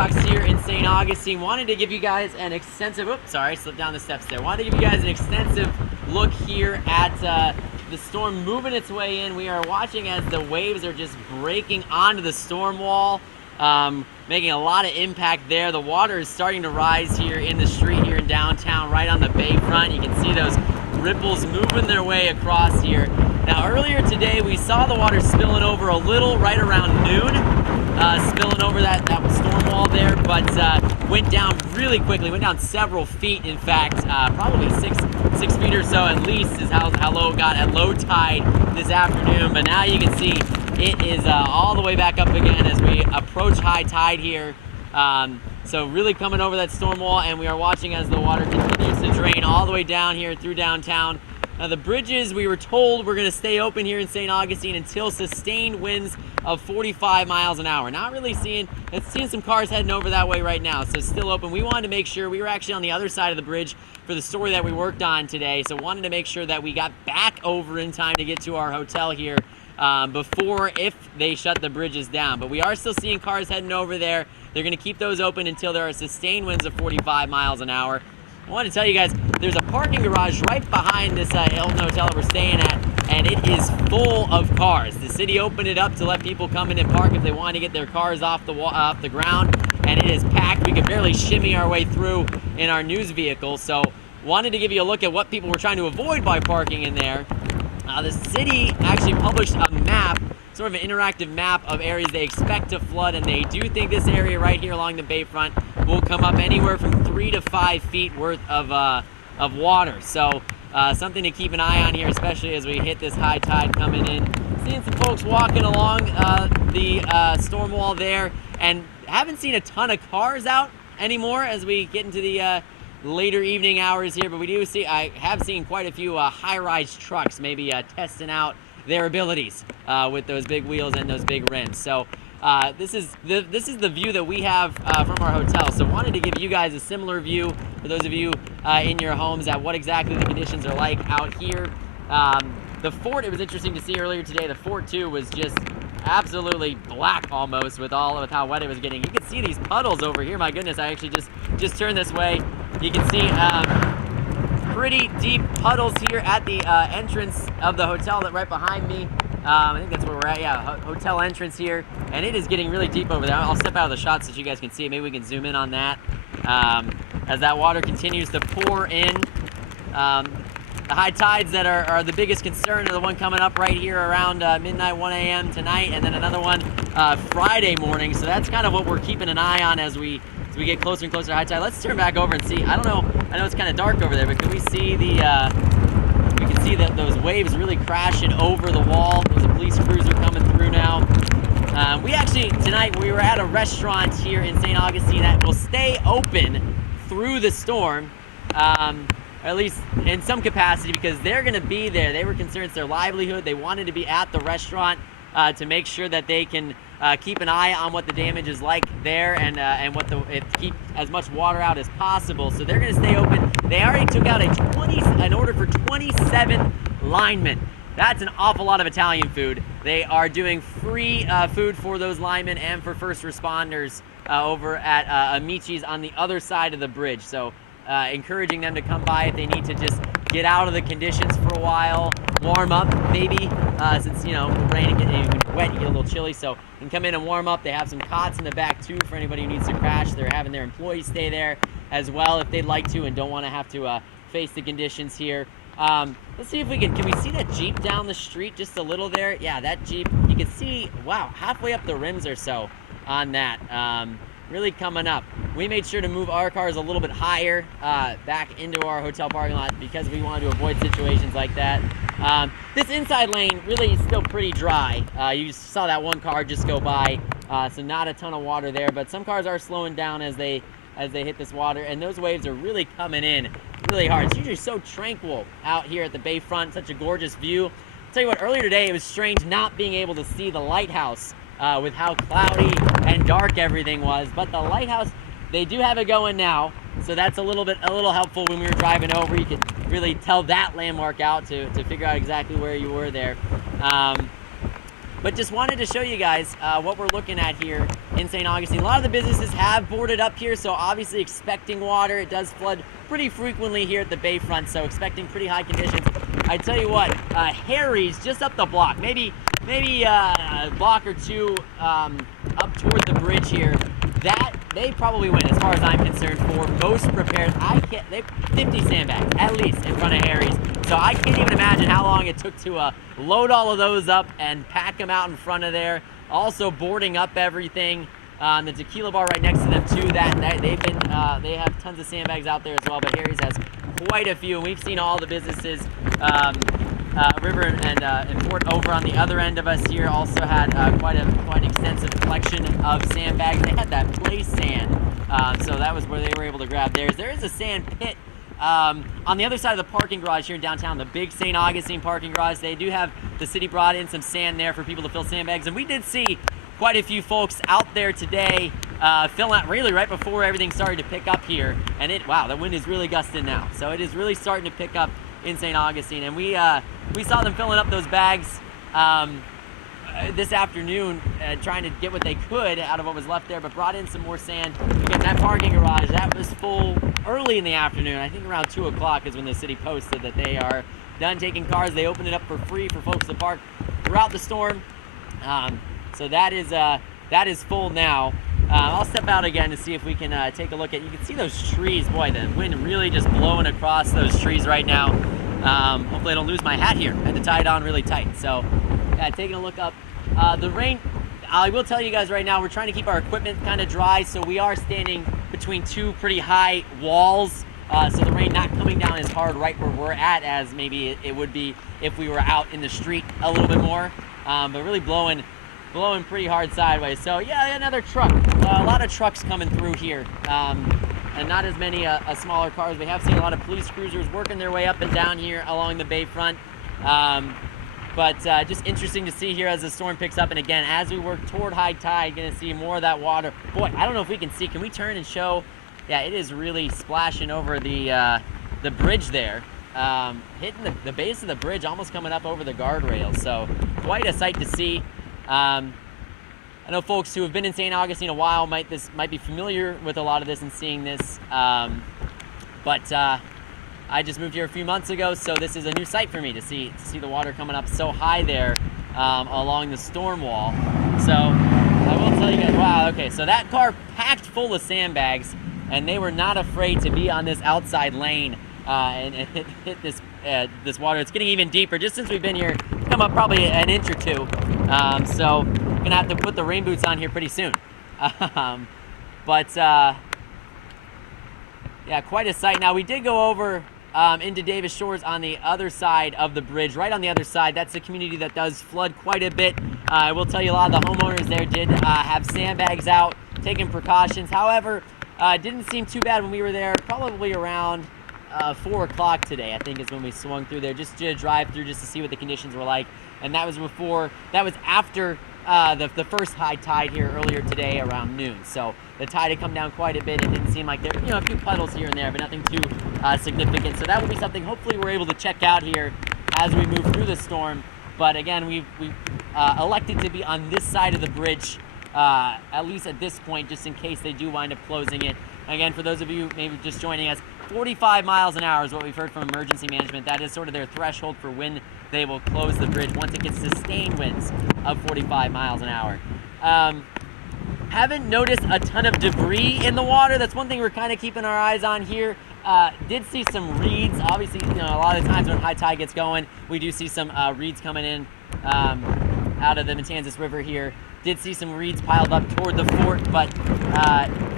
Wilcox here in St. Augustine. Wanted to give you guys an extensive, oops, sorry, slipped down the steps there. Wanted to give you guys an extensive look here at the storm moving its way in. We are watching as the waves are just breaking onto the storm wall, making a lot of impact there. The water is starting to rise here in the street here in downtown, right on the bayfront. You can see those ripples moving their way across here. Now earlier today we saw the water spilling over a little right around noon, spilling over that storm wall there, but went down really quickly, went down several feet in fact, probably six feet or so at least is how low it got at low tide this afternoon. But now you can see it is all the way back up again as we approach high tide here. So really coming over that storm wall, and we are watching as the water continues to drain all the way down here through downtown. Now the bridges, we were told, we're going to stay open here in St. Augustine until sustained winds of 45 miles an hour. Not really seeing some cars heading over that way right now, so still open. We wanted to make sure, we were actually on the other side of the bridge for the story that we worked on today, so wanted to make sure that we got back over in time to get to our hotel here before if they shut the bridges down. But we are still seeing cars heading over there. They're going to keep those open until there are sustained winds of 45 miles an hour. I want to tell you guys, there's a parking garage right behind this Hilton hotel that we're staying at, and it is full of cars. The city opened it up to let people come in and park if they want to get their cars off the ground, and it is packed. We could barely shimmy our way through in our news vehicle, so wanted to give you a look at what people were trying to avoid by parking in there. The city actually published a map, sort of an interactive map of areas they expect to flood, and they do think this area right here along the bayfront will come up anywhere from 3 to 5 feet worth of water. So something to keep an eye on here, especially as we hit this high tide coming in. Seeing some folks walking along the storm wall there, and haven't seen a ton of cars out anymore as we get into the later evening hours here, but I have seen quite a few high-rise trucks maybe testing out their abilities with those big wheels and those big rims. So this is the view that we have from our hotel. So wanted to give you guys a similar view for those of you in your homes at what exactly the conditions are like out here. The fort, it was interesting to see earlier today, the fort too was just absolutely black almost with how wet it was getting. You can see these puddles over here. My goodness, I actually just turned this way. You can see pretty deep puddles here at the entrance of the hotel that right behind me. I think that's where we're at, yeah, hotel entrance here, and it is getting really deep over there. I'll step out of the shot so that you guys can see it. Maybe we can zoom in on that as that water continues to pour in. The high tides that are the biggest concern are the one coming up right here around midnight, 1 a.m. tonight, and then another one Friday morning. So that's kind of what we're keeping an eye on as we get closer and closer to high tide. Let's turn back over and see. I don't know. I know it's kind of dark over there, but can we see we can see that those waves really crashing over the wall. There's a police cruiser coming through now. We actually, tonight, we were at a restaurant here in St. Augustine that will stay open through the storm, or at least in some capacity, because they're going to be there. They were concerned it's their livelihood. They wanted to be at the restaurant to make sure that they can keep an eye on what the damage is like there and keep as much water out as possible. So they're going to stay open. They already took out an order for 27 linemen. That's an awful lot of Italian food. They are doing free food for those linemen and for first responders over at Amici's on the other side of the bridge. So encouraging them to come by if they need to just get out of the conditions for a while, warm up maybe, since, you know, the rain and wet, you get a little chilly, so you can come in and warm up. They have some cots in the back too for anybody who needs to crash. They're having their employees stay there as well if they'd like to and don't want to have to face the conditions here. Let's see if we can we see that Jeep down the street just a little there? Yeah, that Jeep, you can see, wow, halfway up the rims or so on that. Really coming up. We made sure to move our cars a little bit higher back into our hotel parking lot because we wanted to avoid situations like that. This inside lane really is still pretty dry. You saw that one car just go by, so not a ton of water there, but some cars are slowing down as they hit this water, and those waves are really coming in really hard. It's usually so tranquil out here at the bayfront, such a gorgeous view. I'll tell you what, earlier today it was strange not being able to see the lighthouse with how cloudy and dark everything was, but the lighthouse, they do have it going now, so that's a little helpful. When we were driving over, you could really tell that landmark out to figure out exactly where you were there. But just wanted to show you guys what we're looking at here in St. Augustine. A lot of the businesses have boarded up here, so obviously expecting water. It does flood pretty frequently here at the bayfront, so expecting pretty high conditions. I tell you what, Harry's just up the block, maybe a block or two up toward the bridge here. That they probably win, as far as I'm concerned, for most prepared. They 50 sandbags at least in front of Harry's. So I can't even imagine how long it took to load all of those up and pack them out in front of there. Also boarding up everything. The tequila bar right next to them too. They have tons of sandbags out there as well. But Harry's has quite a few, and we've seen all the businesses. River and Port over on the other end of us here also had quite an extensive collection of sandbags. They had that place sand, so that was where they were able to grab theirs. There is a sand pit on the other side of the parking garage here in downtown, the big St. Augustine parking garage. They do have, the city brought in some sand there for people to fill sandbags, and we did see quite a few folks out there today filling out really right before everything started to pick up here. And wow, the wind is really gusting now, so it is really starting to pick up in St. Augustine, and we saw them filling up those bags this afternoon, trying to get what they could out of what was left there, but brought in some more sand. Again, that parking garage, that was full early in the afternoon. I think around 2 o'clock is when the city posted that they are done taking cars. They opened it up for free for folks to park throughout the storm. So that is full now. I'll step out again to see if we can take a look at, you can see those trees. Boy, the wind really just blowing across those trees right now. Hopefully I don't lose my hat here. I had to tie it on really tight. So taking a look up. The rain, I will tell you guys right now, we're trying to keep our equipment kind of dry, so we are standing between two pretty high walls. So the rain not coming down as hard right where we're at as maybe it would be if we were out in the street a little bit more. But really blowing pretty hard sideways. So yeah, another truck. A lot of trucks coming through here, and not as many smaller cars. We have seen a lot of police cruisers working their way up and down here along the bayfront. But just interesting to see here as the storm picks up, and again, as we work toward high tide, gonna see more of that water. Boy, I don't know if we can see. Can we turn and show? Yeah, it is really splashing over the bridge there, hitting the base of the bridge, almost coming up over the guardrails. So quite a sight to see. I know folks who have been in St. Augustine a while might be familiar with a lot of this and seeing this, but I just moved here a few months ago, so this is a new sight for me to see the water coming up so high there along the storm wall. So I will tell you guys, wow, okay, so that car packed full of sandbags, and they were not afraid to be on this outside lane and hit this water. It's getting even deeper just since we've been here. Come up probably an inch or two. So gonna have to put the rain boots on here pretty soon. Yeah, quite a sight. Now we did go over into Davis Shores on the other side of the bridge, right on the other side. That's a community that does flood quite a bit. I will tell you a lot of the homeowners there did have sandbags out, taking precautions. However, it didn't seem too bad when we were there, probably around 4 o'clock today, I think, is when we swung through there, just to drive through just to see what the conditions were like. And that was after the first high tide here earlier today around noon. So the tide had come down quite a bit. It didn't seem like there, a few puddles here and there, but nothing too significant. So that will be something hopefully we're able to check out here as we move through the storm. But again, we've elected to be on this side of the bridge, at least at this point, just in case they do wind up closing it. Again, for those of you maybe just joining us, 45 miles an hour is what we've heard from emergency management. That is sort of their threshold for when they will close the bridge, once it gets sustained winds of 45 miles an hour. Haven't noticed a ton of debris in the water. That's one thing we're kind of keeping our eyes on here. Did see some reeds. Obviously, a lot of the times when high tide gets going, we do see some reeds coming in out of the Matanzas River here. Did see some reeds piled up toward the fort, but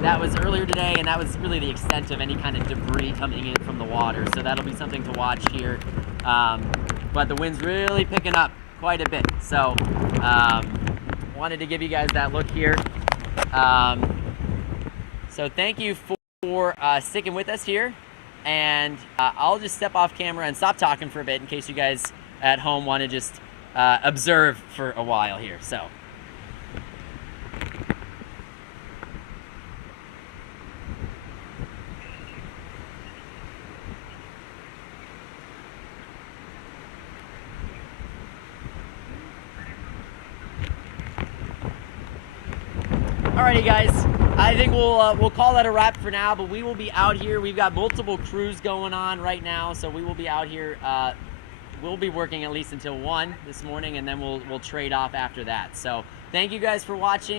that was earlier today, and that was really the extent of any kind of debris coming in from the water. So that'll be something to watch here. But the wind's really picking up quite a bit. So wanted to give you guys that look here. So thank you for sticking with us here. And I'll just step off camera and stop talking for a bit in case you guys at home want to just observe for a while here. So. Alrighty, guys. I think we'll call that a wrap for now, but we will be out here. We've got multiple crews going on right now, so we will be out here. We'll be working at least until 1 this morning, and then we'll trade off after that. So thank you guys for watching.